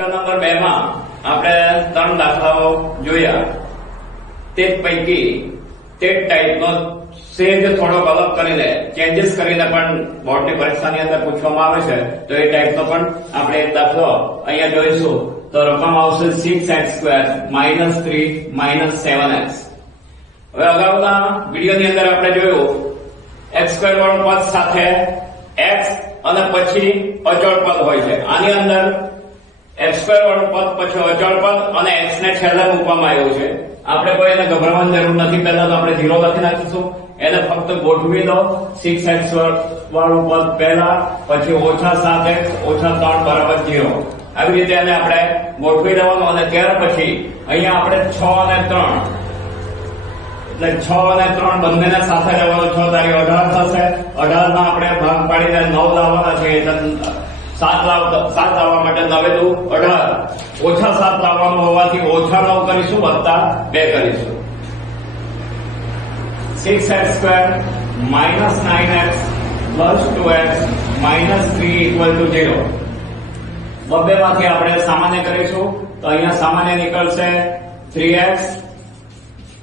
Chapter number બે માં આપણે ત્રણ દાખલાઓ જોયા. તે પૈકી તે ટાઈપનો સેજ થોડોક અલગ કરીને ચેન્જીસ કરીને પણ બોર્ડની પરીક્ષાની અંદર પૂછવામાં આવે છે. તો એ ટાઈપનો પણ આપણે એક દાખલો અહીંયા જોઈશું. તો રકમ આવશે six x square minus three minus seven x હવે અગાઉના વિડીયોની અંદર આપણે જોયું એક્સ સ્ક્વેર વાળું પદ સાથે એક્સ અને પછી અચળ પદ હોય છે. આની અંદર એક્સ સ્ક્વેર વાળું પદ પછી અચળ પદ અને એક્સ ને છેલ્લે મૂકવામાં આવ્યું છે. આપણે કોઈ એને ગભરાવાની જરૂર નથી. પહેલા તો આપણે ઝીરો લખી નાખીશું. એને ફક્ત ગોઠવી દો. સિક્સ એક્સ વાળું પદ પહેલા, પછી ઓછા સાત એક્સ ઓછા ત્રણ, બરાબર ઝીરો આવી રીતે એને આપણે ગોઠવી દેવાનું અને ત્યાર પછી અહીંયા આપણે છ અને ત્રણ. એટલે છ અને ત્રણ બંનેને સાથે રહેવાનો છ તારીખ અઢાર થશે. અઢારમાં આપણે ભાગ પાડીને નવ લાવવાના છે. એટલે સાત લાવ સાત લાવવા માટે નવે દુ અઢાર. ઓછા સાત લાવવાનું હોવાથી ઓછા નવ કરીશું, વત્તા બે કરીશું. Six x square minus nine x plus two x minus three equal to zero બબ્બે માંથી આપણે સામાન્ય કરીશું. તો અહીંયા સામાન્ય નીકળશે થ્રી એક્સ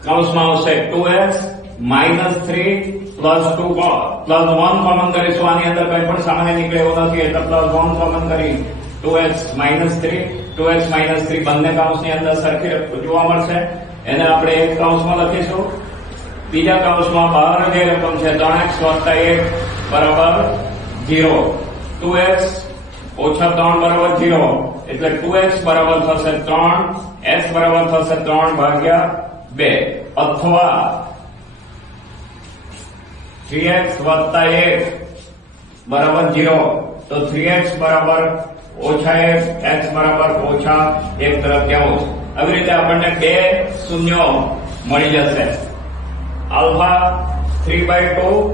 કૌંસમાં આવશે two x minus three plus two plus one common કરીશું આની અંદર કંઈ પણ સામાન્ય નીકળે એવું નથી, એટલે પ્લસ વન કોમન કરી two x minus three two x minus three બંને કાઉન્સની અંદર સરખી જોવા મળશે. એને આપણે એક કાઉન્સમાં લખીશું. બીજા કાઉન્સમાં બહાર જે રકમ છે, ત્રણ એક્સ વત્તા એક બરાબર ઝીરો ટુ એક્સ ઓછા ત્રણ બરાબર ઝીરો એટલે ટુ એક્સ બરાબર થશે ત્રણ એક્સ બરાબર થશે ત્રણ ભાગ્યા બે. અથવા થ્રી એક્સ વત્તા એક બરાબર ઝીરો. તો થ્રી એક્સ બરાબર ઓછા એક, એક્સ બરાબર ઓછા એક તૃતીયાંશ આવી રીતે આપણને બે શૂન્યો મળી જશે. આલ્ફા થ્રી બાય ટુ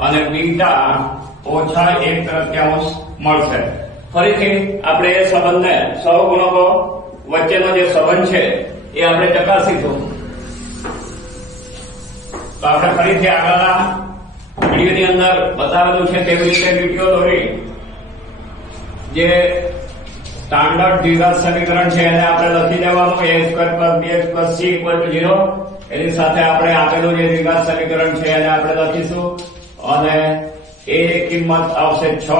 અને બીટા ઓછા એક તૃતીયાંશ મળશે. ફરીથી આપણે એ સંબંધને સહગુણકો વચ્ચેનો જે સંબંધ છે એ આપણે ચકાસીશું. તો આપણે ફરીથી આગળના વિડીયોની અંદર બતાવેલું છે તેવી રીતે લીટીઓ દોરી જે સ્ટાન્ડર્ડ દ્વિઘાત સમીકરણ છે એને આપણે લખી દેવાનું a square plus b x plus c equal to zero એની સાથે આપણે આપેલું જે દ્વિઘાત સમીકરણ છે એને આપણે લખીશું. અને એ કિંમત આવશે છ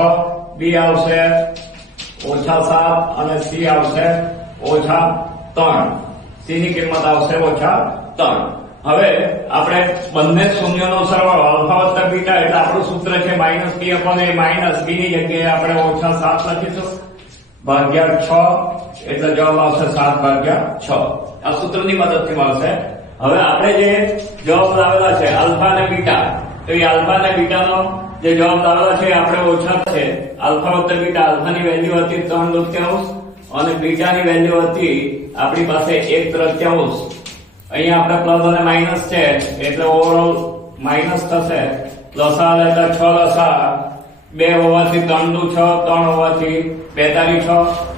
બી આવશે ઓછા સાત અને સી આવશે ઓછા ત્રણ. સી ની કિંમત આવશે ઓછા ત્રણ. હવે આપણે બંને શૂન્યનો સરવાળો આલ્ફા વત્તા બીટા એટલે આપણું સૂત્ર છે minus b upon a minus b ની જગ્યાએ આપણે ઓછા સાત લખીશું. ભાગ્યા છ, એટલે જવાબ આવશે સાત ભાગ્યા છ. આ સૂત્રની મદદથી મળશે. હવે આપણે જે જવાબ લાવેલા છે આલ્ફા અને બીટા, તો એ આલ્ફા અને બીટાનો જે જવાબ લાવેલા છે આપણે ઓછા છે. આલ્ફા વત્તા બીટા, આલ્ફાની વેલ્યુ હતી ત્રણ દૃત્યાંશ અને બીટાની વેલ્યુ હતી આપણી પાસે એક તૃતીયાંશ અહીંયા આપણે પ્લસ અને માઇનસ છે, એટલે ઓવરઓલ માઇનસ થશે. લસા એટલે છ લસા બે હોવાથી ત્રણ દુ છ, ત્રણ હોવાથી બે તારી છ,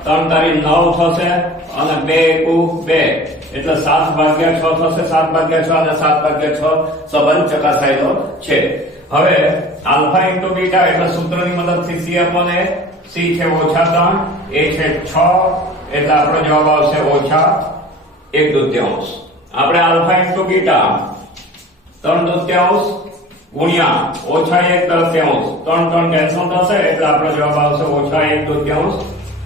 ત્રણ તારી નવ થશે અને બે એકુ બે. એટલે સાત ભાગ્યા છ થશે, સાત ભાગ્યા છ અને સાત ભાગ્યા છ. સંબંધ ચકાસાયેલો છે. હવે આલ્ફા ઇન્ટુ બીટા એટલે સૂત્રની મદદથી સી અપોન એ સી છે ઓછા ત્રણ, એ છે છ. એટલે આપણો જવાબ આવશે ઓછા એક દૃત્યાંશ. આપણે આલ્ફા ઇન્ટુ બીટા. ત્રણ દત્યાંશ ગુણ્યા ઓછા એક દત્યાંશ ત્રણ ત્રણ કેન્સલ થશે એટલે આપણો જવાબ આવશે ઓછા એક દત્યાંશ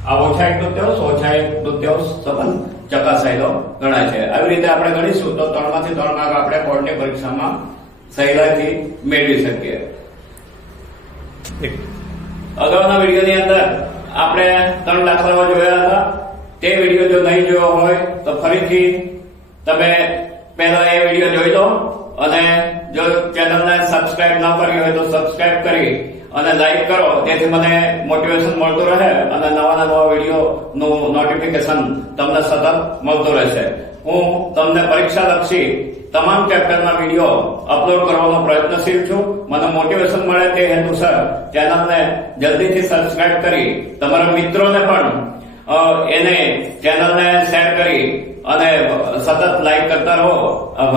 આ ઓછા એક દત્યાંશ ઓછા એક દત્યાંશ સંબંધ ચકાસાયેલો ગણાય છે. આવી રીતે આપણે ગણીશું તો ત્રણમાંથી ત્રણ માર્ક આપણે બોર્ડની પરીક્ષામાં સહેલાઈથી મેળવી શકીએ. અગાઉના વિડીયોની અંદર આપણે ત્રણ દાખલાઓ જોયા હતા. તે વીડિયો જો નહીં જોયો હોય તો ફરીથી તમે પહેલો એ વીડિયો જોઈ લો અને જો ચેનલને સબસ્ક્રાઇબ ન કરી હોય તો સબસ્ક્રાઇબ કરી અને લાઈક કરો. જેથી મને મોટિવેશન મળતું રહે અને નવા નવા વિડીયોનું નોટિફિકેશન તમને સતત મળતું રહેશે. હું તમને પરીક્ષા લક્ષી તમામ ચેપ્ટરના વીડિયો અપલોડ કરવાનો પ્રયત્નશીલ છું. મને મોટિવેશન મળે તે હેતુસર ચેનલને જલ્દીથી સબસ્ક્રાઇબ કરી. તમારા મિત્રોને પણ એને ચેનલને શેર કરી અને સતત લાઈક કરતા રહો.